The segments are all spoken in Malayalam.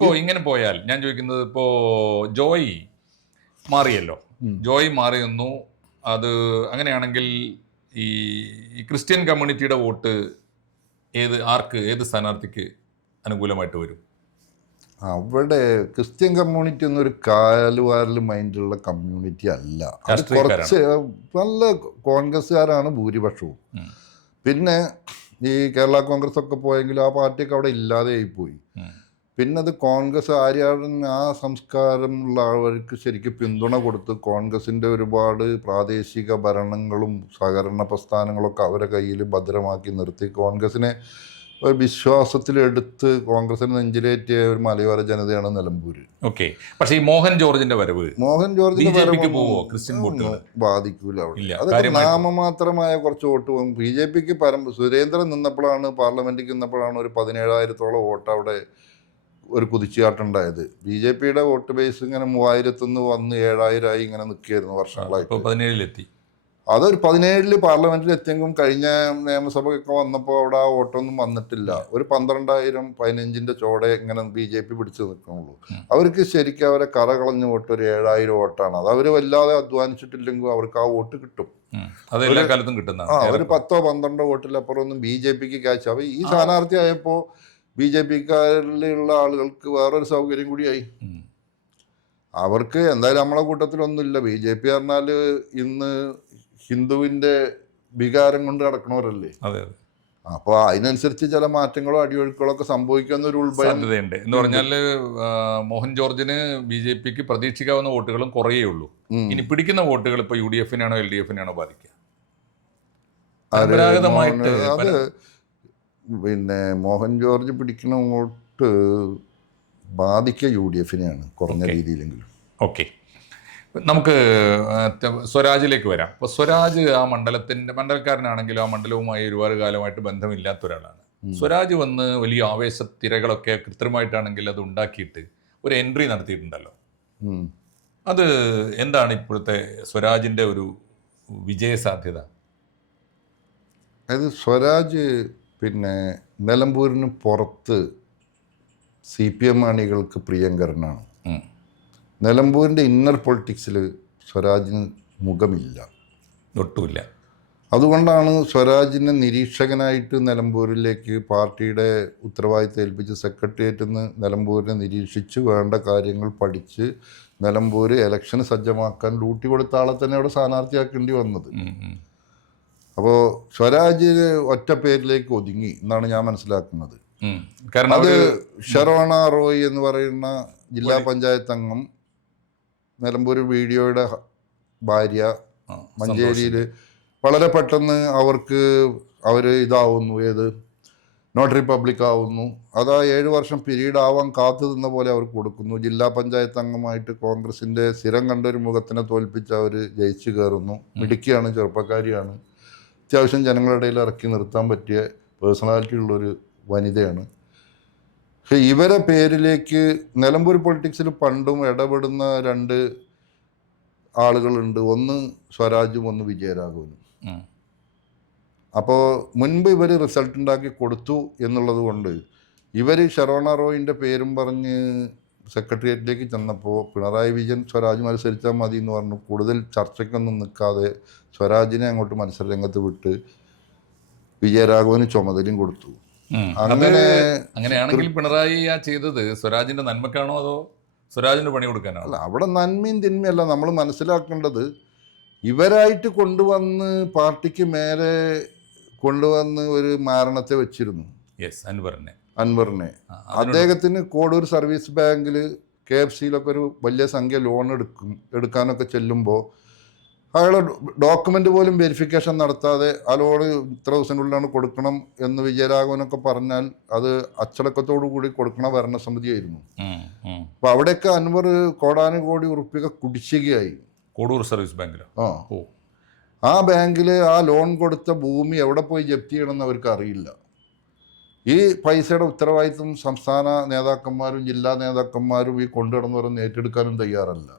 ഇപ്പോ ഇങ്ങനെ പോയാൽ ഞാൻ ചോദിക്കുന്നത് ഇപ്പോ ജോയി മാറിയല്ലോ. ജോയി മാറി നിന്നു അത് അങ്ങനെയാണെങ്കിൽ ഈ ക്രിസ്ത്യൻ കമ്മ്യൂണിറ്റിയുടെ വോട്ട് ഏത് ആർക്ക് ഏത് സ്ഥാനാർത്ഥിക്ക് അനുകൂലമായിട്ട് വരും? അവിടെ ക്രിസ്ത്യൻ കമ്മ്യൂണിറ്റി എന്നൊരു കാലുവാരൽ മൈൻഡുള്ള കമ്മ്യൂണിറ്റി അല്ല. അത് കുറച്ച് നല്ല കോൺഗ്രസ്സുകാരാണ് ഭൂരിപക്ഷവും. പിന്നെ ഈ കേരള കോൺഗ്രസ് ഒക്കെ പോയെങ്കിൽ ആ പാർട്ടിയൊക്കെ അവിടെ ഇല്ലാതെയായി പോയി. പിന്നെ അത് കോൺഗ്രസ് ആര്യാടൻ ആ സംസ്കാരമുള്ള ആൾക്ക് ശരിക്കും പിന്തുണ കൊടുത്ത് കോൺഗ്രസിന്റെ ഒരുപാട് പ്രാദേശിക ഭരണങ്ങളും സഹകരണ പ്രസ്ഥാനങ്ങളൊക്കെ അവരെ കയ്യിൽ ഭദ്രമാക്കി നിർത്തി. കോൺഗ്രസിനെ ഒരു വിശ്വാസത്തിലെടുത്ത് കോൺഗ്രസിന് നെഞ്ചിലേറ്റിയ ഒരു മലയോര ജനതയാണ് നിലമ്പൂര്. ഓക്കെ. പക്ഷേ ഈ മോഹൻ ജോർജിന്റെ വരവ് മോഹൻ ജോർജിന്റെ വരവ് ക്രിസ്ത്യൻ വോട്ട് ബാധിക്കൂല അവിടെ. അതൊക്കെ നാമമാത്രമായ കുറച്ച് വോട്ട് പോകും. ബി ജെ പിക്ക് പരം സുരേന്ദ്രൻ നിന്നപ്പോഴാണ് പാർലമെന്റിൽ നിന്നപ്പോഴാണ് ഒരു പതിനേഴായിരത്തോളം വോട്ട് അവിടെ ഒരു കുതിച്ചുചാട്ടുണ്ടായത് ബി ജെ പിയുടെ വോട്ട് ബേസ് ഇങ്ങനെ മൂവായിരത്തുനിന്ന് വന്ന് ഏഴായിരമായി ഇങ്ങനെ നിൽക്കുകയായിരുന്നു വർഷങ്ങളായിട്ട്. പതിനേഴിലെത്തി. അതൊരു പതിനേഴിൽ പാർലമെന്റിൽ എത്തിയെങ്കിലും കഴിഞ്ഞ നിയമസഭയൊക്കെ വന്നപ്പോൾ അവിടെ ആ വോട്ടൊന്നും വന്നിട്ടില്ല. ഒരു പന്ത്രണ്ടായിരം പതിനഞ്ചിന്റെ ചോടെ ഇങ്ങനെ ബി ജെ പി പിടിച്ചു നിൽക്കുന്നുള്ളൂ. അവർക്ക് ശരിക്കും അവരെ കറ കളഞ്ഞ വോട്ട് ഒരു ഏഴായിരം വോട്ടാണ്. അത് അവർ വല്ലാതെ അധ്വാനിച്ചിട്ടില്ലെങ്കിൽ അവർക്ക് ആ വോട്ട് കിട്ടും. അതെല്ലാ കാലത്തും ആ കിട്ടുന്നതാണ് ഒരു പത്തോ പന്ത്രണ്ടോ വോട്ടിലപ്പുറം ഒന്നും ബി ജെ പിക്ക് ക്യാച്ച് ആവും ഈ സ്ഥാനാർത്ഥി ആയപ്പോൾ ബി ജെ പിക്കാരിലുള്ള ആളുകൾക്ക് വേറൊരു സൗകര്യം കൂടിയായി. അവർക്ക് എന്തായാലും നമ്മളെ കൂട്ടത്തിലൊന്നുമില്ല. ബി ജെ പി പറഞ്ഞാൽ ഇന്ന് ഹിന്ദുവിന്റെ വികാരം കൊണ്ട് നടക്കണവരല്ലേ? അതെ അതെ. അപ്പോൾ അതിനനുസരിച്ച് ചില മാറ്റങ്ങളോ അടിയൊഴുക്കുകളോ ഒക്കെ സംഭവിക്കുന്ന ഒരു സാധ്യതയുണ്ട്. എന്ന് പറഞ്ഞാൽ മോഹൻ ജോർജിന് ബി ജെ പിക്ക് പ്രതീക്ഷിക്കാവുന്ന വോട്ടുകളും കുറയേ ഉള്ളൂ. ഇനി പിടിക്കുന്ന വോട്ടുകൾ ഇപ്പോൾ യു ഡി എഫിനാണോ എൽ ഡി എഫിനാണോ ബാധിക്കുക? പരമ്പരാഗതമായിട്ട് അത്. പിന്നെ മോഹൻ ജോർജ് പിടിക്കുന്ന അങ്ങോട്ട് ബാധിക്ക യു ഡി എഫിനെയാണ് കുറഞ്ഞ. രീതിയിലെങ്കിലും. ഓക്കെ. നമുക്ക് സ്വരാജിലേക്ക് വരാം. അപ്പോൾ സ്വരാജ് ആ മണ്ഡലത്തിന്റെ മണ്ഡലക്കാരനാണെങ്കിലും ആ മണ്ഡലവുമായി ഒരുപാട് കാലമായിട്ട് ബന്ധമില്ലാത്ത ഒരാളാണ്. സ്വരാജ് വന്ന് വലിയ ആവേശത്തിരകളൊക്കെ കൃത്രിമമായിട്ടാണെങ്കിൽ അത് ഉണ്ടാക്കിയിട്ട് ഒരു എൻട്രി നടത്തിയിട്ടുണ്ടല്ലോ. അത് എന്താണ് ഇപ്പോഴത്തെ സ്വരാജിന്റെ ഒരു വിജയ സാധ്യത അതായത് സ്വരാജ് പിന്നെ നിലമ്പൂരിന് പുറത്ത് സി പി എം അണികൾക്ക് പ്രിയങ്കരനാണ്. നിലമ്പൂരിന്റെ ഇന്നർ പൊളിറ്റിക്സിൽ സ്വരാജിന് മുഖമില്ല ഒട്ടുമില്ല അതുകൊണ്ടാണ് സ്വരാജിനെ നിരീക്ഷകനായിട്ട് നിലമ്പൂരിലേക്ക് പാർട്ടിയുടെ ഉത്തരവാദിത്തം ഏൽപ്പിച്ച് സെക്രട്ടേറിയറ്റിൽ നിന്ന് നിലമ്പൂരിനെ നിരീക്ഷിച്ച് വേണ്ട കാര്യങ്ങൾ പഠിച്ച് നിലമ്പൂർ ഇലക്ഷന് സജ്ജമാക്കാൻ ഡ്യൂട്ടി കൊടുത്ത ആളെ തന്നെ അവിടെ സ്ഥാനാർത്ഥിയാക്കേണ്ടി വന്നത്. അപ്പോൾ സ്വരാജ് ഒറ്റ പേരിലേക്ക് ഒതുങ്ങി എന്നാണ് ഞാൻ മനസ്സിലാക്കുന്നത്. കാരണം അത് ഷെറോണ റോയ് എന്ന് പറയുന്ന ജില്ലാ പഞ്ചായത്ത് അംഗം നിലമ്പൂർ വീഡിയോയുടെ ഭാര്യ മഞ്ചേരിയിൽ വളരെ പെട്ടെന്ന് അവർക്ക് അവർ ഇതാവുന്നു. ഏത്? നോട്ടറി പബ്ലിക് ആവുന്നു. അത് ആ ഏഴ് വർഷം പീരീഡ് ആവാൻ കാത്തു നിന്ന പോലെ അവർ കൊടുക്കുന്നു. ജില്ലാ പഞ്ചായത്ത് അംഗമായിട്ട് കോൺഗ്രസിന്റെ സ്ഥിരം കണ്ടൊരു മുഖത്തിനെ തോൽപ്പിച്ച് അവർ ജയിച്ചു കയറുന്നു. മിടുക്കിയാണ് ചെറുപ്പക്കാരിയാണ്. അത്യാവശ്യം ജനങ്ങളുടെ ഇടയിൽ ഇറക്കി നിർത്താൻ പറ്റിയ പേഴ്സണാലിറ്റി ഉള്ളൊരു വനിതയാണ്. പക്ഷെ ഇവരെ പേരിലേക്ക് നിലമ്പൂർ പൊളിറ്റിക്സിൽ പണ്ടും ഇടപെടുന്ന രണ്ട് ആളുകളുണ്ട്. ഒന്ന് സ്വരാജും ഒന്ന് വിജയരാഘവനും. അപ്പോൾ മുൻപ് ഇവർ റിസൾട്ട് ഉണ്ടാക്കി കൊടുത്തു എന്നുള്ളത് കൊണ്ട് ഇവർ ഷെറോണ റോയിന്റെ പേരും പറഞ്ഞ് സെക്രട്ടേറിയറ്റിലേക്ക് ചെന്നപ്പോൾ പിണറായി വിജയൻ സ്വരാജ് മത്സരിച്ചാൽ മതി എന്ന് പറഞ്ഞു. കൂടുതൽ ചർച്ചയ്ക്കൊന്നും നിൽക്കാതെ സ്വരാജിനെ അങ്ങോട്ട് മത്സര രംഗത്ത് വിട്ട് വിജയരാഘവന് ചുമതലയും കൊടുത്തു. അങ്ങനെ അങ്ങനെയാണെങ്കിൽ പിണറായി ആ ചെയ്തത് സ്വരാജിന്റെ നന്മക്കാണോ അതോ സ്വരാജിന് പണി കൊടുക്കാനാണോ അല്ല അവിടെ നന്മയും തിന്മയല്ല നമ്മൾ മനസ്സിലാക്കേണ്ടത് ഇവരായിട്ട് കൊണ്ടുവന്ന് പാർട്ടിക്ക് മേലെ കൊണ്ടുവന്ന് ഒരു മാരണത്തെ വെച്ചിരുന്നു. യെസ് അൻവറിനെ അൻവറിനെ. അദ്ദേഹത്തിന് കോടൂർ സർവീസ് ബാങ്കിൽ കെ എഫ് സിയിലൊക്കെ ഒരു വലിയ സംഖ്യ ലോൺ എടുക്കും എടുക്കാനൊക്കെ ചെല്ലുമ്പോൾ അയാളെ ഡോക്യുമെന്റ് പോലും വെരിഫിക്കേഷൻ നടത്താതെ ആ ലോൺ ഇത്ര ദിവസത്തിനുള്ളിലാണ് കൊടുക്കണം എന്ന് വിജയരാഘവനൊക്കെ പറഞ്ഞാൽ അത് അച്ചടക്കത്തോടു കൂടി കൊടുക്കണ ഭരണസമിതിയായിരുന്നു. അപ്പോൾ അവിടെയൊക്കെ അൻവർ കോടാനുകോടി ഉറുപ്പിക കുടിശ്ശികയായി. കോടൂർ സർവീസ് ബാങ്കിൽ ആ. ആ ബാങ്കിൽ ആ ലോൺ കൊടുത്ത ഭൂമി എവിടെ പോയി ജപ്തി ചെയ്യണമെന്ന് അവർക്ക് അറിയില്ല. ഈ പൈസയുടെ ഉത്തരവാദിത്വം സംസ്ഥാന നേതാക്കന്മാരും ജില്ലാ നേതാക്കന്മാരും ഈ കൊണ്ടുനടന്നവരൊന്നും ഏറ്റെടുക്കാനും തയ്യാറല്ല.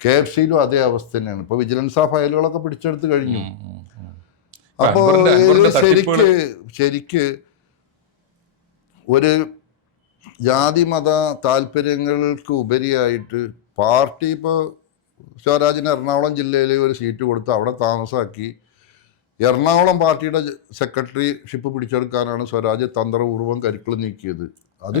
കെ എഫ് സിയിലും അതേ അവസ്ഥ തന്നെയാണ്. ഇപ്പോൾ വിജിലൻസ് ആ ഫയലുകളൊക്കെ പിടിച്ചെടുത്ത് കഴിഞ്ഞു. അപ്പോൾ ശരിക്ക് ശരിക്ക് ഒരു ജാതി മത താല്പര്യങ്ങൾക്ക് ഉപരിയായിട്ട് പാർട്ടി ഇപ്പോൾ സ്വരാജിന് എറണാകുളം ജില്ലയിലെ ഒരു സീറ്റ് കൊടുത്ത് അവിടെ താമസാക്കി എറണാകുളം പാർട്ടിയുടെ സെക്രട്ടറിഷിപ്പ് പിടിച്ചെടുക്കാനാണ് സ്വരാജ് തന്ത്രപൂർവം കരുക്കൾ നീക്കിയത്. അത്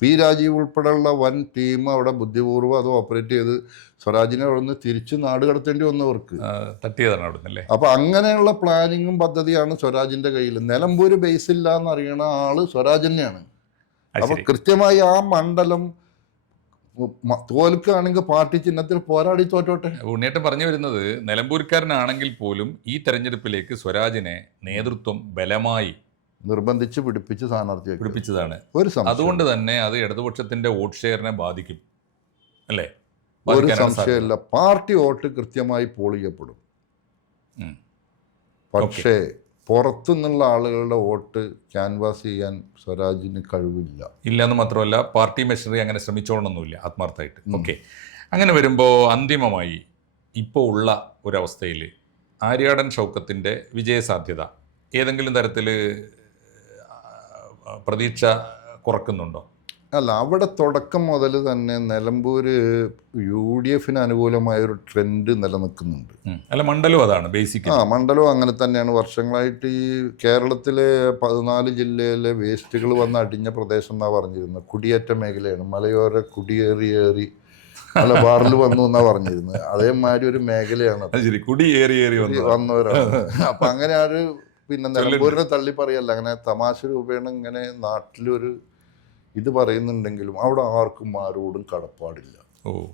പി രാജീവ് ഉൾപ്പെടെയുള്ള വൻ ടീം അവിടെ ബുദ്ധിപൂർവം അത് ഓപ്പറേറ്റ് ചെയ്ത് സ്വരാജിനെ അവിടെ നിന്ന് തിരിച്ച് നാട് കടത്തേണ്ടി വന്നവർക്ക്. തട്ടിയതാണ് അവിടെ നിന്നല്ലേ അപ്പൊ അങ്ങനെയുള്ള പ്ലാനിങ്ങും പദ്ധതിയാണ് സ്വരാജിന്റെ കയ്യിൽ നിലമ്പൂര് ബേസ് ഇല്ല എന്ന് അറിയണ ആൾ സ്വരാജ് തന്നെയാണ്. അപ്പോൾ അപ്പൊ കൃത്യമായി ആ മണ്ഡലം തോൽക്കുകയാണെങ്കിൽ പാർട്ടി ചിഹ്നത്തിൽ പോരാടി തോറ്റോട്ടെ. ഉണ്ണിയേട്ടൻ പറഞ്ഞു വരുന്നത് നിലമ്പൂർക്കാരനാണെങ്കിൽ പോലും ഈ തെരഞ്ഞെടുപ്പിലേക്ക് സ്വരാജിനെ നേതൃത്വം ബലമായി നിർബന്ധിച്ച് പിടിപ്പിച്ച് സ്ഥാനാർത്ഥി പിടിപ്പിച്ചതാണ്. ഒരു അതുകൊണ്ട് തന്നെ അത് ഇടതുപക്ഷത്തിന്റെ വോട്ട് ഷെയറിനെ ബാധിക്കും. അല്ലേ? ഒരു സംശയമില്ല പാർട്ടി വോട്ട് കൃത്യമായി പോൾ ചെയ്യപ്പെടും. പക്ഷേ പുറത്തുനിന്നുള്ള ആളുകളുടെ വോട്ട് ക്യാൻവാസ് ചെയ്യാൻ സ്വരാജിന് കഴിവില്ല. ഇല്ലെന്ന് മാത്രമല്ല പാർട്ടി മെഷീനറി അങ്ങനെ ശ്രമിച്ചോളണമെന്നില്ല ആത്മാർത്ഥമായിട്ട്. ഓക്കെ. അങ്ങനെ വരുമ്പോൾ അന്തിമമായി ഇപ്പോൾ ഉള്ള ഒരവസ്ഥയിൽ ആര്യാടൻ ഷൗക്കത്തിന്റെ വിജയസാധ്യത ഏതെങ്കിലും തരത്തിൽ പ്രതീക്ഷ കുറക്കുന്നുണ്ടോ? അല്ല അവിടെ തുടക്കം മുതൽ തന്നെ നിലമ്പൂർ യു ഡി എഫിന് അനുകൂലമായ ഒരു ട്രെൻഡ് നിലനിൽക്കുന്നുണ്ട്. അല്ല മണ്ഡലം അതാണ് ബേസിക് ആ മണ്ഡലവും അങ്ങനെ തന്നെയാണ്. വർഷങ്ങളായിട്ട് ഈ കേരളത്തിലെ പതിനാല് ജില്ലയിലെ വേസ്റ്റുകൾ വന്ന് അടിഞ്ഞ പ്രദേശം എന്നാ പറഞ്ഞിരുന്നത്. കുടിയേറ്റ മേഖലയാണ്. മലയോര കുടിയേറിയേറി മലബാറിൽ വന്നു എന്നാ പറഞ്ഞിരുന്നത്. അതേമാതിരി ഒരു മേഖലയാണ്. കുടിയേറിയേറി വന്നവരാണ്. അപ്പൊ അങ്ങനെ ആ ഒരു പിന്നെ നിലമ്പൂരിനെ തള്ളി പറയല്ല. അങ്ങനെ തമാശ രൂപേണ ഇങ്ങനെ നാട്ടിലൊരു ഇത് പറയുന്നുണ്ടെങ്കിലും അവിടെ ആർക്കും ആരോടും കടപ്പാടില്ല. ഓ.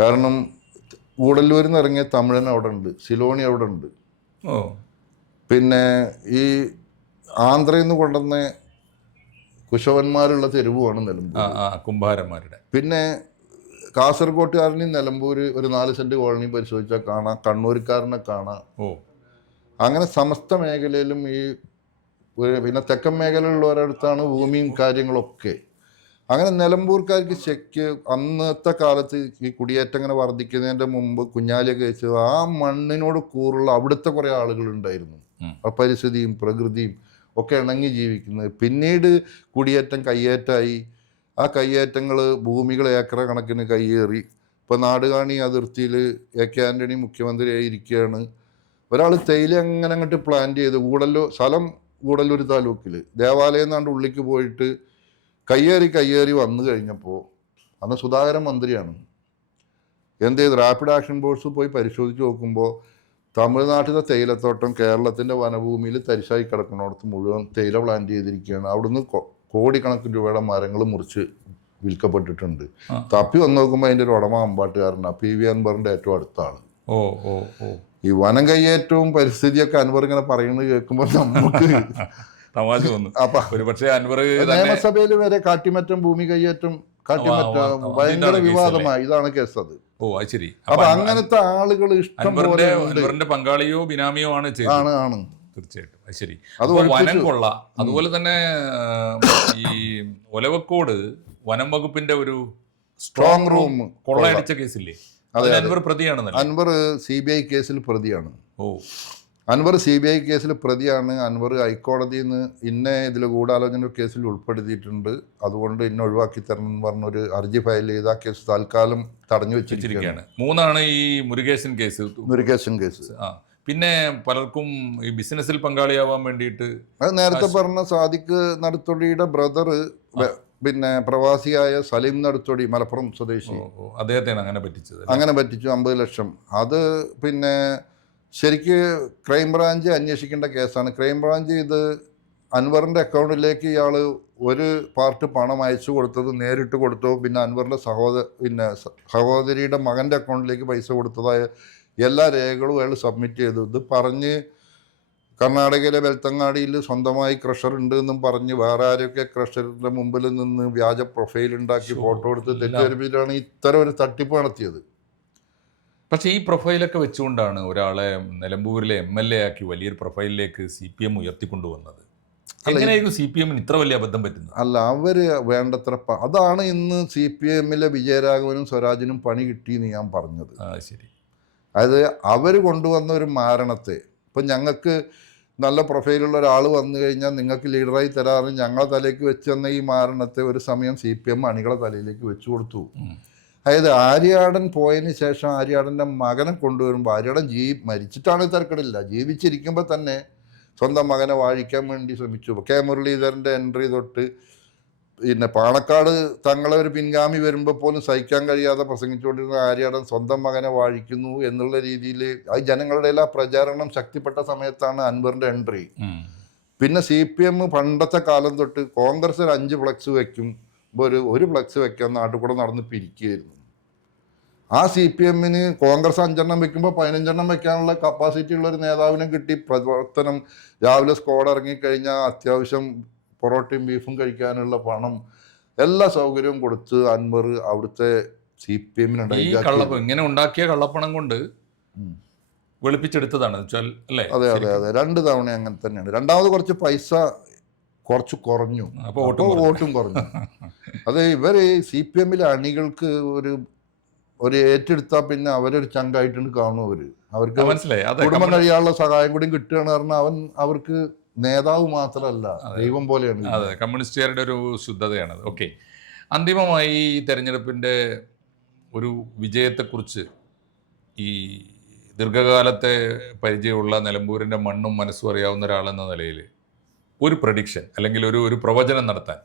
കാരണം ഊടല്ലൂരിൽ നിന്ന് ഇറങ്ങിയ തമിഴൻ അവിടെ ഉണ്ട് സിലോണി അവിടെ ഉണ്ട്. ഓ. പിന്നെ ഈ ആന്ധ്രയിൽ നിന്ന് കൊണ്ടുവന്ന കുശവന്മാരുള്ള തെരുവുമാണ് നിലമ്പൂർ കുംഭാരന്മാരുടെ. പിന്നെ കാസർഗോട്ടുകാരനെയും നിലമ്പൂർ ഒരു നാല് സെന്റ് കോളനി പരിശോധിച്ചാൽ കാണാം കണ്ണൂർക്കാരനെ കാണാം. ഓ. അങ്ങനെ സമസ്ത മേഖലയിലും ഈ പിന്നെ തെക്കൻ മേഖലയിലുള്ളവരടുത്താണ് ഭൂമിയും കാര്യങ്ങളൊക്കെ. അങ്ങനെ നിലമ്പൂർക്കാർക്ക് ചെക്ക് അന്നത്തെ കാലത്ത് ഈ കുടിയേറ്റം ഇങ്ങനെ വർദ്ധിക്കുന്നതിന്റെ മുമ്പ് കുഞ്ഞാലിയൊക്കെ വെച്ചത് ആ മണ്ണിനോട് കൂറുള്ള അവിടുത്തെ കുറേ ആളുകളുണ്ടായിരുന്നു. പരിസ്ഥിതിയും പ്രകൃതിയും ഒക്കെ ഇണങ്ങി ജീവിക്കുന്നത്. പിന്നീട് കുടിയേറ്റം കയ്യേറ്റമായി ആ കയ്യേറ്റങ്ങൾ ഭൂമികൾ ഏക്കറ കണക്കിന് കയ്യേറി. ഇപ്പോൾ നാടുകാണി അതിർത്തിയിൽ എ കെ ആന്റണി മുഖ്യമന്ത്രിയായി ഇരിക്കുകയാണ്. ഒരാൾ തേയില അങ്ങനെ അങ്ങോട്ട് പ്ലാൻ ചെയ്ത് കൂടല്ലോ സ്ഥലം കൂടല്ലൂർ താലൂക്കിൽ ദേവാലയം എന്നാണ്ട് ഉള്ളിക്ക് പോയിട്ട് കയ്യേറി കയ്യേറി വന്നു കഴിഞ്ഞപ്പോൾ അന്ന് സുധാകരൻ മന്ത്രിയാണ്. എന്ത് ചെയ്ത്? റാപ്പിഡ് ആക്ഷൻ ഫോഴ്സ് പോയി പരിശോധിച്ച് നോക്കുമ്പോൾ തമിഴ്നാട്ടിലെ തേയിലത്തോട്ടം കേരളത്തിന്റെ വനഭൂമിയിൽ തരിശായി കിടക്കുന്നിടത്ത് മുഴുവൻ തേയില പ്ലാന്റ് ചെയ്തിരിക്കുകയാണ്. അവിടുന്ന് കോടിക്കണക്കിന് രൂപയുടെ മരങ്ങൾ മുറിച്ച് വിൽക്കപ്പെട്ടിട്ടുണ്ട്. തപ്പി വന്ന് നോക്കുമ്പോൾ അതിന്റെ ഒരു ഉടമ അമ്പാട്ടുകാരനാണ് പി വി അൻബറിന്റെ ഏറ്റവും അടുത്താണ്. ഓ ഓ ഓ. ഈ വനം കയ്യേറ്റവും പരിസ്ഥിതിയൊക്കെ അൻവർ ഇങ്ങനെ പറയുന്നത് കേൾക്കുമ്പോൾ നമുക്ക് തമാശ വന്നു അപ്പൊ. ഒരു പക്ഷേ അൻവർ തന്നെ നിയമസഭയിൽ വരെ കാട്ടിമറ്റം ഭൂമി കയ്യേറ്റം കാട്ടിമറ്റം ഭയങ്കര വിവാദമായി. ഇതാണ് കേസ് അത്. ഓ അത് ശരി. അപ്പൊ അങ്ങനത്തെ ആളുകൾ ഇഷ്ടം പോലെ അൻവറിന്റെ പങ്കാളിയോ ബിനാമിയോ ആണ് ആണ് ആണ്. തീർച്ചയായിട്ടും. അത് ശരി. അത് വനം. കൊള്ള. അതുപോലെ തന്നെ ഈ ഒലവക്കോട് വനം വകുപ്പിന്റെ ഒരു സ്ട്രോങ് റൂം കൊള്ളയടിച്ച കേസില്ലേ? അൻവർ പ്രതിയാണെന്നല്ലേ? അൻവർ സി ബി ഐ കേസിൽ പ്രതിയാണ്. ഓ. അൻവർ സി ബി ഐ കേസിൽ പ്രതിയാണ്. അൻവർ ഹൈക്കോടതിയിൽ നിന്ന് ഇന്നെ ഇതിൽ ഗൂഢാലോചന കേസിൽ ഉൾപ്പെടുത്തിയിട്ടുണ്ട്. അതുകൊണ്ട് ഇന്നെ ഒഴിവാക്കി തരണം എന്ന് പറഞ്ഞൊരു ഹർജി ഫയൽ ചെയ്ത് ആ കേസ് തൽക്കാലം തടഞ്ഞു വെച്ചിരിക്കുകയാണ്. മൂന്നാണ് ഈ മുരുകേശൻ കേസ്. മുരുകേശൻ കേസ്. ആ. പിന്നെ പലർക്കും ഈ ബിസിനസ്സിൽ പങ്കാളിയാവാൻ വേണ്ടിയിട്ട് അത് നേരത്തെ പറഞ്ഞ സാദിഖ് നടത്തൊഴിയുടെ ബ്രദർ പിന്നെ പ്രവാസിയായ സലീം നടുത്തൊടി മലപ്പുറം സ്വദേശി. അദ്ദേഹത്തെയാണ് അങ്ങനെ പറ്റിച്ചത് അങ്ങനെ പറ്റിച്ചു അമ്പത് ലക്ഷം. അത് പിന്നെ ശരിക്ക് ക്രൈംബ്രാഞ്ച് അന്വേഷിക്കേണ്ട കേസാണ്. ക്രൈംബ്രാഞ്ച് ഇത് അൻവറിന്റെ അക്കൗണ്ടിലേക്ക് ഇയാൾ ഒരു പാർട്ട് പണം അയച്ചു കൊടുത്തത് നേരിട്ട് കൊടുത്തു പിന്നെ അൻവറിന്റെ സഹോദര പിന്നെ സഹോദരിയുടെ മകന്റെ അക്കൗണ്ടിലേക്ക് പൈസ കൊടുത്തതായ എല്ലാ രേഖകളും അയാൾ സബ്മിറ്റ് ചെയ്തു. ഇത് പറഞ്ഞ് കർണാടകയിലെ വെൽത്തങ്ങാടിയിൽ സ്വന്തമായി ക്രഷർ ഉണ്ട് എന്നും പറഞ്ഞ് വേറെ ആരൊക്കെ ക്രഷറിന്റെ മുമ്പിൽ നിന്ന് വ്യാജ പ്രൊഫൈൽ ഉണ്ടാക്കി ഫോട്ടോ എടുത്ത്. തെറ്റിദ്ധരിപ്പിച്ചിട്ടാണ് ഇത്തരം ഒരു തട്ടിപ്പ് നടത്തിയത്. പക്ഷേ ഈ പ്രൊഫൈലൊക്കെ വെച്ചുകൊണ്ടാണ് ഒരാളെ നിലമ്പൂരിലെ എം എൽ എ ആക്കി വലിയൊരു പ്രൊഫൈലിലേക്ക് സി പി എം ഉയർത്തിക്കൊണ്ടുവന്നത്. എങ്ങനെയായിരുന്നു സി പി എമ്മിന് ഇത്ര വലിയ അബദ്ധം പറ്റുന്നത്? അല്ല അവർ വേണ്ടത്ര അതാണ് ഇന്ന് സി പി എമ്മിലെ വിജയരാഘവനും സ്വരാജിനും പണി കിട്ടിയെന്ന് ഞാൻ പറഞ്ഞത്. ശരി. അതായത് അവർ കൊണ്ടുവന്ന ഒരു മാരണത്തെ ഇപ്പം ഞങ്ങൾക്ക് നല്ല പ്രൊഫൈലുള്ള ഒരാൾ വന്നു കഴിഞ്ഞാൽ നിങ്ങൾക്ക് ലീഡറായി തരാറ് ഞങ്ങളെ തലയ്ക്ക് വെച്ച് തന്ന ഈ മാരണത്തെ ഒരു സമയം സി പി എം അണികളെ തലയിലേക്ക് വെച്ചു കൊടുത്തു. അതായത് ആര്യാടൻ പോയതിന് ശേഷം ആര്യാടന്റെ മകനെ കൊണ്ടുവരുമ്പോൾ ആര്യാടൻ ജീ മരിച്ചിട്ടാണ് തിരക്കടില്ല. ജീവിച്ചിരിക്കുമ്പോൾ തന്നെ സ്വന്തം മകനെ വാഴിക്കാൻ വേണ്ടി ശ്രമിച്ചു. കെ മുരളീധരന്റെ എൻട്രി തൊട്ട് പിന്നെ പാണക്കാട് തങ്ങളെ ഒരു പിൻഗാമി വരുമ്പോൾ പോലും സഹിക്കാൻ കഴിയാതെ പ്രസംഗിച്ചുകൊണ്ടിരുന്ന ആര്യാടൻ സ്വന്തം മകനെ വാഴിക്കുന്നു എന്നുള്ള രീതിയിൽ ആ ജനങ്ങളുടെ എല്ലാ പ്രചാരണം ശക്തിപ്പെട്ട സമയത്താണ് അൻവറിന്റെ എൻട്രി. പിന്നെ സി പി എം പണ്ടത്തെ കാലം തൊട്ട് കോൺഗ്രസ് ഒരു അഞ്ച് ഫ്ലക്സ് വെക്കും ഒരു ഒരു ഫ്ലക്സ് വെക്കാൻ നാട്ടിൽ കൂടെ നടന്ന് പിരിക്കുകയായിരുന്നു. ആ സി പി എമ്മിന് കോൺഗ്രസ് അഞ്ചെണ്ണം വെക്കുമ്പോൾ പതിനഞ്ചെണ്ണം വെക്കാനുള്ള കപ്പാസിറ്റി ഉള്ള ഒരു നേതാവിനെ കിട്ടി. പ്രവർത്തനം രാവിലെ സ്ക്വാഡ് ഇറങ്ങിക്കഴിഞ്ഞാൽ അത്യാവശ്യം പൊറോട്ടയും ബീഫും കഴിക്കാനുള്ള പണം എല്ലാ സൗകര്യവും കൊടുത്ത് അൻവർ അവിടുത്തെ സി പി കള്ളപ്പണം ഇങ്ങനെ ഉണ്ടാക്കിയ കള്ളപ്പണം കൊണ്ട്. വെളുപ്പിച്ചെടുത്തതാണ് അല്ലേ? അതെ അതെ അതെ. രണ്ട് തവണ അങ്ങനെ തന്നെയാണ്. രണ്ടാമത് കുറച്ച് പൈസ കുറച്ച് കുറഞ്ഞു. അപ്പോൾ. വോട്ടും കുറഞ്ഞു. അത് ഇവർ സി പി എമ്മിലെ അണികൾക്ക് ഒരു ഒരു ഏറ്റെടുത്താൽ പിന്നെ അവരൊരു ചങ്കായിട്ടുണ്ട് കാണും അവർ. അവർക്ക് മനസ്സിലായി. കുടുംബം കഴിയാനുള്ള സഹായം കൂടി കിട്ടുകയാണ് കാരണം അവൻ അവർക്ക് നേതാവ് മാത്രമല്ല ദൈവം പോലെയാണ് അതെ കമ്മ്യൂണിസ്റ്റുകാരുടെ ഒരു ശുദ്ധതയാണത്. ഓക്കെ അന്തിമമായി ഈ തെരഞ്ഞെടുപ്പിന്റെ ഒരു വിജയത്തെക്കുറിച്ച് ഈ ദീർഘകാലത്തെ പരിചയമുള്ള നിലമ്പൂരിന്റെ മണ്ണും മനസ്സും അറിയാവുന്ന ഒരാളെന്ന നിലയിൽ ഒരു പ്രഡിക്ഷൻ അല്ലെങ്കിൽ ഒരു ഒരു പ്രവചനം നടത്താൻ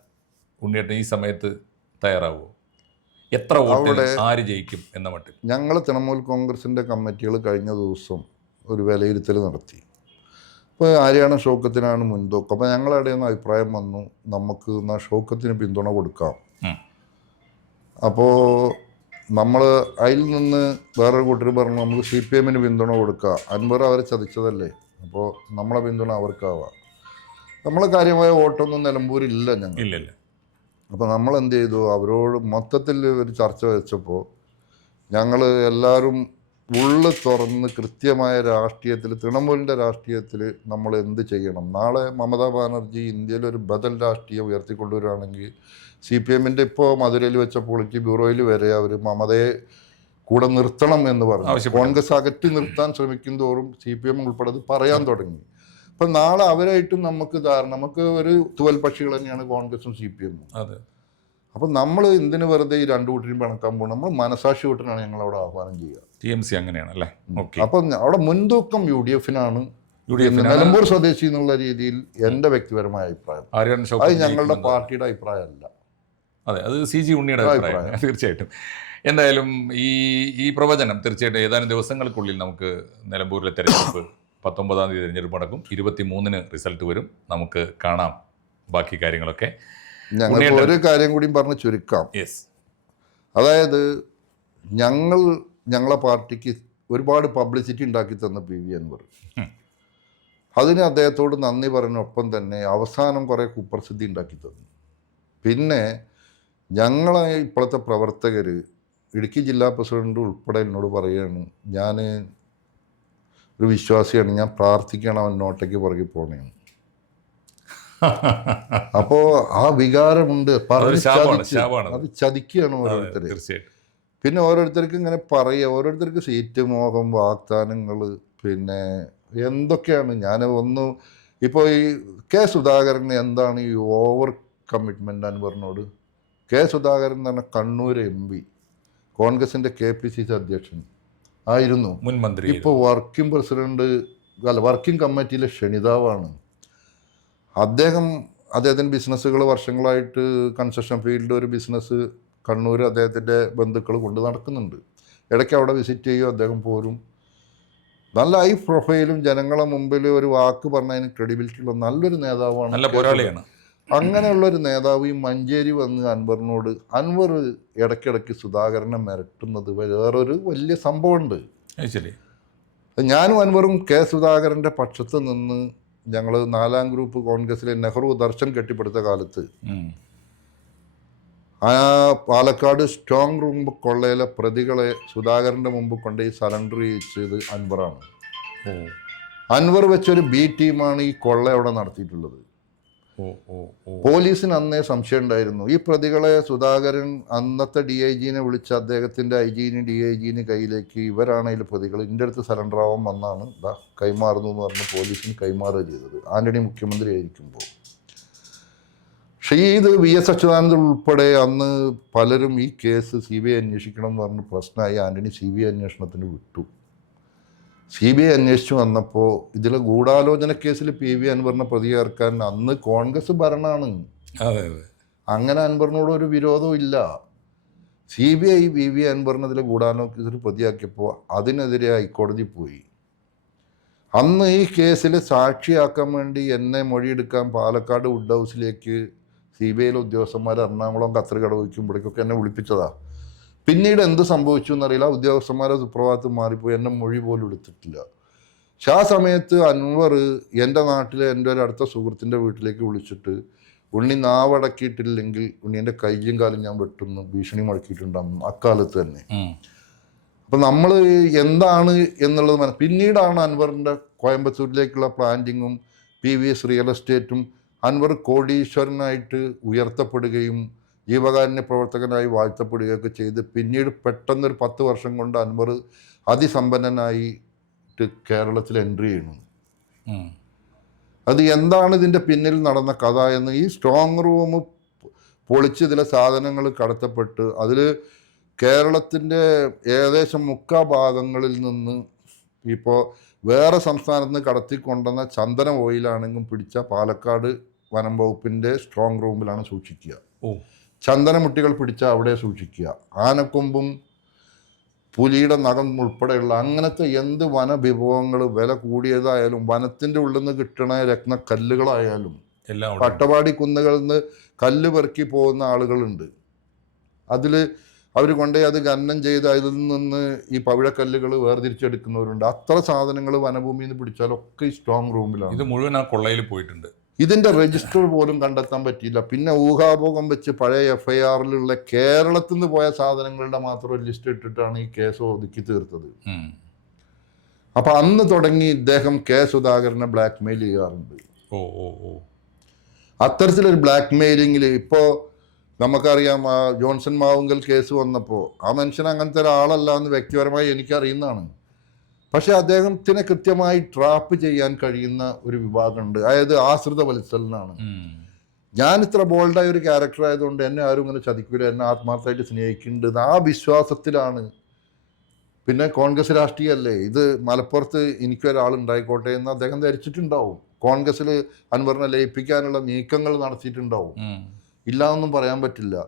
ഉണ്ണിയേട്ടൻ ഈ സമയത്ത് തയ്യാറാവുമോ എത്ര വോട്ട് ആര് ജയിക്കും എന്ന മട്ടിൽ? ഞങ്ങൾ തൃണമൂൽ കോൺഗ്രസിന്റെ കമ്മിറ്റികൾ കഴിഞ്ഞ ദിവസം ഒരു വിലയിരുത്തൽ നടത്തി. അപ്പോൾ ആരെയാണ് ഷൗക്കത്തിനാണ് മുൻതൂക്കം? അപ്പോൾ ഞങ്ങളുടെ നിന്ന് അഭിപ്രായം വന്നു നമുക്ക് എന്നാൽ ഷൗക്കത്തിന് പിന്തുണ കൊടുക്കാം. അപ്പോൾ നമ്മൾ അതിൽ നിന്ന് വേറൊരു കൂട്ടർ പറഞ്ഞു നമുക്ക് സി പി എമ്മിന് പിന്തുണ കൊടുക്കാം. അൻവർ അവരെ ചതിച്ചതല്ലേ? അപ്പോൾ നമ്മളെ പിന്തുണ അവർക്കാവാം. നമ്മളെ കാര്യമായ വോട്ടൊന്നും നിലമ്പൂരില്ല ഞങ്ങൾ ഇല്ലല്ല അപ്പോൾ നമ്മൾ എന്ത് ചെയ്തു? അവരോട് മൊത്തത്തിൽ ഒരു ചർച്ച വെച്ചപ്പോൾ ഞങ്ങൾ എല്ലാവരും ഉള്ളു തുറന്ന് കൃത്യമായ രാഷ്ട്രീയത്തിൽ തൃണമൂലിന്റെ രാഷ്ട്രീയത്തിൽ നമ്മൾ എന്ത് ചെയ്യണം? നാളെ മമതാ ബാനർജി ഇന്ത്യയിൽ ഒരു ബദൽ രാഷ്ട്രീയം ഉയർത്തിക്കൊണ്ടുവരികയാണെങ്കിൽ സി പി എമ്മിന്റെ ഇപ്പോൾ മധുരയിൽ വെച്ച പൊളിറ്റി ബ്യൂറോയിൽ വരെ അവർ മമതയെ കൂടെ നിർത്തണം എന്ന് പറഞ്ഞു. കോൺഗ്രസ് അകറ്റി നിർത്താൻ ശ്രമിക്കും തോറും സി പി എം ഉൾപ്പെടെ അത് പറയാൻ തുടങ്ങി. അപ്പം നാളെ അവരായിട്ടും നമുക്ക് ധാരണ നമുക്ക് ഒരു തുവൽ പക്ഷികൾ തന്നെയാണ് കോൺഗ്രസും സി പി എമ്മും അതെ. അപ്പം നമ്മൾ എന്തിനു വെറുതെ ഈ രണ്ടു കൂട്ടരും പിണക്കാൻ പോകണം നമ്മൾ മനസാക്ഷി കൂട്ടിനാണ് ഞങ്ങൾ അവിടെ ആഹ്വാനം ചെയ്യുക. ടി എം സി അങ്ങനെയാണ് അല്ലേ ഓക്കെ. അപ്പം അവിടെ മുൻതൂക്കം യു ഡി എഫിനാണ് നിലമ്പൂർ സ്വദേശി എന്നുള്ള രീതിയിൽ എന്റെ വ്യക്തിപരമായ അഭിപ്രായം. അത് ഞങ്ങളുടെ പാർട്ടിയുടെ അഭിപ്രായമല്ല. അതെ അത് സി ജി ഉണ്ണിയുടെ. അഭിപ്രായം. തീർച്ചയായിട്ടും. എന്തായാലും ഈ ഈ പ്രവചനം തീർച്ചയായിട്ടും ഏതാനും ദിവസങ്ങൾക്കുള്ളിൽ നമുക്ക് നിലമ്പൂരിലെ തെരഞ്ഞെടുപ്പ് പത്തൊമ്പതാം തീയതി തിരഞ്ഞെടുപ്പ് നടക്കും. ഇരുപത്തി മൂന്നിന് റിസൾട്ട് വരും. നമുക്ക് കാണാം ബാക്കി കാര്യങ്ങളൊക്കെ. ഉണ്ണിയേട്ടൻ. ഒരു കാര്യം കൂടിയും പറഞ്ഞ് ചുരുക്കാം. യെസ് അതായത് ഞങ്ങൾ ഞങ്ങളെ പാർട്ടിക്ക് ഒരുപാട് പബ്ലിസിറ്റി ഉണ്ടാക്കി തന്ന പി വി അൻവർ. അതിന് അദ്ദേഹത്തോട് നന്ദി പറഞ്ഞൊപ്പം തന്നെ അവസാനം കുറേ കുപ്രസിദ്ധി ഉണ്ടാക്കി തന്നു. പിന്നെ ഞങ്ങളെ ഇപ്പോഴത്തെ പ്രവർത്തകർ ഇടുക്കി ജില്ലാ പ്രസിഡന്റ് ഉൾപ്പെടെ എന്നോട് പറയുകയാണ് ഞാൻ ഒരു വിശ്വാസിയാണ് ഞാൻ പ്രാർത്ഥിക്കണം അവൻ നോട്ടയ്ക്ക് പുറകെ പോകണേന്ന് അപ്പോൾ ആ വികാരമുണ്ട്. പറഞ്ഞ് ചതിച്ച് അത് ചതിക്കുകയാണ് ഓരോരുത്തരെ. തീർച്ചയായിട്ടും. പിന്നെ ഓരോരുത്തർക്ക് ഇങ്ങനെ പറയുക ഓരോരുത്തർക്ക് സീറ്റ് മോഹം വാഗ്ദാനങ്ങൾ പിന്നെ എന്തൊക്കെയാണ്? ഞാൻ ഒന്ന് ഇപ്പോൾ ഈ കെ സുധാകരന് എന്താണ് ഈ ഓവർ കമ്മിറ്റ്മെന്റ് പറഞ്ഞോട്? കെ സുധാകരൻ എന്ന് പറഞ്ഞ കണ്ണൂർ എം പി കോൺഗ്രസിന്റെ കെ പി സി സി അധ്യക്ഷൻ ആയിരുന്നു. മുൻ മന്ത്രി ഇപ്പോൾ വർക്കിംഗ് പ്രസിഡന്റ് അല്ല വർക്കിംഗ് കമ്മിറ്റിയിലെ ക്ഷണിതാവാണ്. അദ്ദേഹം അദ്ദേഹത്തിന്റെ ബിസിനസ്സുകൾ വർഷങ്ങളായിട്ട് കൺസ്ട്രക്ഷൻ ഫീൽഡിൽ ഒരു ബിസിനസ് കണ്ണൂർ അദ്ദേഹത്തിന്റെ ബന്ധുക്കൾ കൊണ്ട് നടക്കുന്നുണ്ട്. ഇടയ്ക്ക് അവിടെ വിസിറ്റ് ചെയ്യും അദ്ദേഹം പോരും. നല്ല ഹൈ പ്രൊഫൈലും ജനങ്ങളെ മുമ്പിൽ ഒരു വാക്ക് പറഞ്ഞതിന് ക്രെഡിബിലിറ്റി ഉള്ള നല്ലൊരു നേതാവാണ് നല്ല പോരാളിയാണ്. അങ്ങനെയുള്ള ഒരു നേതാവ് ഈ മഞ്ചേരി വന്ന് അൻവറിനോട് അൻവർ ഇടയ്ക്കിടയ്ക്ക് സുധാകരനെ മിരട്ടുന്നത് വേറൊരു വലിയ സംഭവമുണ്ട്. ശരി. ഞാനും അൻവറും കെ. സുധാകരന്റെ പക്ഷത്ത് നിന്ന് ഞങ്ങൾ നാലാം ഗ്രൂപ്പ് കോൺഗ്രസിലെ നെഹ്റു ദർശൻ കെട്ടിപ്പടുത്ത കാലത്ത് ആ പാലക്കാട് സ്ട്രോങ് റൂം കൊള്ളയിലെ പ്രതികളെ സുധാകരന്റെ മുമ്പ് ഈ സറണ്ടർ ചെയ്ത് അൻവറാണ്. അൻവർ വെച്ചൊരു ബി ടീമാണ് ഈ കൊള്ള അവിടെ നടത്തിയിട്ടുള്ളത്. പോലീസിന് അന്നേ സംശയം ഉണ്ടായിരുന്നു. ഈ പ്രതികളെ സുധാകരൻ അന്നത്തെ ഡി ഐ ജിനെ വിളിച്ച അദ്ദേഹത്തിന്റെ ഐ ജിന് ഡി ഐ ജിന് കയ്യിലേക്ക് ഇവരാണെങ്കിൽ പ്രതികൾ. എന്റെ അടുത്ത് സറണ്ടർ ആവാൻ വന്നാണ് കൈമാറുന്നു എന്ന് പറഞ്ഞ് പോലീസിന് കൈമാറുക ചെയ്തത്. ആന്റണി മുഖ്യമന്ത്രി ആയിരിക്കുമ്പോൾ. പക്ഷേ ഇത് വി എസ് അച്യുതാനന്ദൻ ഉൾപ്പെടെ അന്ന് പലരും ഈ കേസ് സി ബി ഐ അന്വേഷിക്കണം എന്ന് പറഞ്ഞ് പ്രശ്നമായി ആന്റണി സി ബി ഐ അന്വേഷണത്തിന് വിട്ടു. സി ബി ഐ അന്വേഷിച്ചു വന്നപ്പോൾ ഇതിലെ ഗൂഢാലോചന കേസിൽ പി വി അൻവറിനെ പ്രതി ചേർക്കാൻ അന്ന് കോൺഗ്രസ് ഭരണമാണ് അതെ അതെ. അങ്ങനെ അൻവറിനോട് ഒരു വിരോധവും ഇല്ല. C B I V V അൻവറിനെതിരെ ഗൂഢാലോചന കേസിൽ പ്രതിയാക്കിയപ്പോൾ അതിനെതിരെ ഹൈക്കോടതി പോയി. അന്ന് ഈ കേസിൽ സാക്ഷിയാക്കാൻ വേണ്ടി എന്നെ മൊഴിയെടുക്കാൻ പാലക്കാട് വുഡ് ഹൗസിലേക്ക് സി ബി ഐയിലെ ഉദ്യോഗസ്ഥന്മാർ എറണാകുളം കത്രികട വയ്ക്കുമ്പോഴേക്കൊക്കെ എന്നെ വിളിപ്പിച്ചതാ. പിന്നീട് എന്ത് സംഭവിച്ചു എന്നറിയില്ല. ഉദ്യോഗസ്ഥന്മാരെ സുപ്രഭാതത്തിൽ മാറിപ്പോയി. എന്നെ മൊഴി പോലും എടുത്തിട്ടില്ല. പക്ഷെ ആ സമയത്ത് അൻവർ എന്റെ നാട്ടിലെ എന്റെ ഒരു അടുത്ത സുഹൃത്തിന്റെ വീട്ടിലേക്ക് വിളിച്ചിട്ട് ഉണ്ണി നാവടക്കിയിട്ടില്ലെങ്കിൽ ഉണ്ണിന്റെ കയ്യും കാലും ഞാൻ വെട്ടുന്നു ഭീഷണി മുഴക്കിയിട്ടുണ്ടാകുന്നു അക്കാലത്ത് തന്നെ. അപ്പം നമ്മൾ എന്താണ് എന്നുള്ളത് പിന്നീടാണ് അൻവറിന്റെ കോയമ്പത്തൂരിലേക്കുള്ള പ്ലാന്റിങ്ങും പി വി എസ് റിയൽ എസ്റ്റേറ്റും അൻവർ കോടീശ്വരനായിട്ട് ഉയർത്തപ്പെടുകയും ജീവകാരുണ്യ പ്രവർത്തകനായി വാഴ്ത്തപ്പെടുകയൊക്കെ ചെയ്ത് പിന്നീട് പെട്ടെന്നൊരു പത്ത് വർഷം കൊണ്ട് അൻവർ അതിസമ്പന്നനായിട്ട് കേരളത്തിൽ എൻട്രി ചെയ്യുന്നു. അത് എന്താണ് ഇതിന്റെ പിന്നിൽ നടന്ന കഥ എന്ന് ഈ സ്ട്രോങ് റൂം പൊളിച്ച് ചില സാധനങ്ങൾ കടത്തപ്പെട്ട് അതിൽ കേരളത്തിന്റെ ഏകദേശം മുക്കാ ഭാഗങ്ങളിൽ നിന്ന് ഇപ്പോൾ വേറെ സംസ്ഥാനത്ത് നിന്ന് കടത്തിക്കൊണ്ടുവന്ന ചന്ദന ഓയിലാണെങ്കിലും പിടിച്ച പാലക്കാട് വനം വകുപ്പിന്റെ സ്ട്രോങ് റൂമിലാണ് സൂക്ഷിക്കുക. ഓ. ചന്ദനമുട്ടികൾ പിടിച്ച അവിടെ സൂക്ഷിക്കുക. ആനക്കൊമ്പും പുലിയുടെ നഖം ഉൾപ്പെടെയുള്ള അങ്ങനത്തെ എന്ത് വനവിഭവങ്ങൾ വില കൂടിയതായാലും വനത്തിന്റെ ഉള്ളിൽ നിന്ന് കിട്ടണ രത്നക്കല്ലുകളായാലും. പട്ടപാടി കുന്നുകളിൽ നിന്ന് കല്ല് പെറുക്കി പോകുന്ന ആളുകളുണ്ട്. അതിൽ അവർ കൊണ്ടേ അത് ഖനനം ചെയ്ത് അതിൽ നിന്ന് ഈ പവിഴക്കല്ലുകൾ വേർതിരിച്ചെടുക്കുന്നവരുണ്ട്. അത്ര സാധനങ്ങൾ വനഭൂമിയിൽ നിന്ന് പിടിച്ചാലൊക്കെ ഈ സ്ട്രോങ് റൂമിലാണ് ഇത് മുഴുവൻ ആ കൊള്ളയിൽ പോയിട്ടുണ്ട്. ഇതിന്റെ രജിസ്റ്റർ പോലും കണ്ടെത്താൻ പറ്റിയില്ല. പിന്നെ ഊഹാഭോഗം വെച്ച് പഴയ എഫ് ഐ ആറിലുള്ള കേരളത്തിൽ നിന്ന് പോയ സാധനങ്ങളുടെ മാത്രം ഒരു ലിസ്റ്റ് ഇട്ടിട്ടാണ് ഈ കേസ് ഒതുക്കി തീർത്തത്. അപ്പം അന്ന് തുടങ്ങി ഇദ്ദേഹം കെ സുധാകരനെ ബ്ലാക്ക്മെയിൽ ചെയ്യാറുണ്ട്. ഓ ഓ ഓ. അത്തരത്തിലൊരു ബ്ലാക്ക് മെയിലിങ്ങിൽ ഇപ്പോൾ നമുക്കറിയാം ആ ജോൺസൺ മാവുങ്കൽ കേസ് വന്നപ്പോൾ ആ മനുഷ്യൻ അങ്ങനത്തെ ഒരാളല്ല എന്ന് വ്യക്തിപരമായി എനിക്കറിയുന്നതാണ്. പക്ഷെ അദ്ദേഹത്തിനെ കൃത്യമായി ട്രാപ്പ് ചെയ്യാൻ കഴിയുന്ന ഒരു വിഭാഗമുണ്ട്. അതായത് ആശ്രിത വത്സലനാണ് ഞാൻ ഇത്ര ബോൾഡായ ഒരു ക്യാരക്ടർ ആയതുകൊണ്ട് എന്നെ ആരും ഇങ്ങനെ ചതിക്കൂല. എന്നെ ആത്മാർത്ഥമായിട്ട് സ്നേഹിക്കുന്നുണ്ട് ആ വിശ്വാസത്തിലാണ്. പിന്നെ കോൺഗ്രസ് രാഷ്ട്രീയമല്ലേ? ഇത് മലപ്പുറത്ത് എനിക്കൊരാളുണ്ടായിക്കോട്ടെ എന്ന് അദ്ദേഹം ധരിച്ചിട്ടുണ്ടാവും. കോൺഗ്രസ്സിൽ അൻവറിനെ ലയിപ്പിക്കാനുള്ള നീക്കങ്ങൾ നടത്തിയിട്ടുണ്ടാവും. ഇല്ല എന്നും പറയാൻ പറ്റില്ല.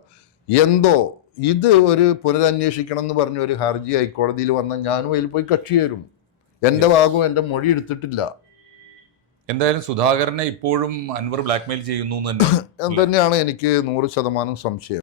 എന്തോ ഇത് ഒരു പുനരന്വേഷിക്കണം എന്ന് പറഞ്ഞ ഒരു ഹർജി ഹൈക്കോടതിയിൽ വന്ന ഞാനും അതിൽ പോയി കക്ഷി ചേരും. എന്റെ ഭാഗവും എന്റെ മൊഴി എടുത്തിട്ടില്ല. എന്തായാലും സുധാകരനെ ഇപ്പോഴും അൻവർ ബ്ലാക്ക്മെയിൽ ചെയ്യുന്നു തന്നെയാണ് എനിക്ക് നൂറ് ശതമാനം സംശയം.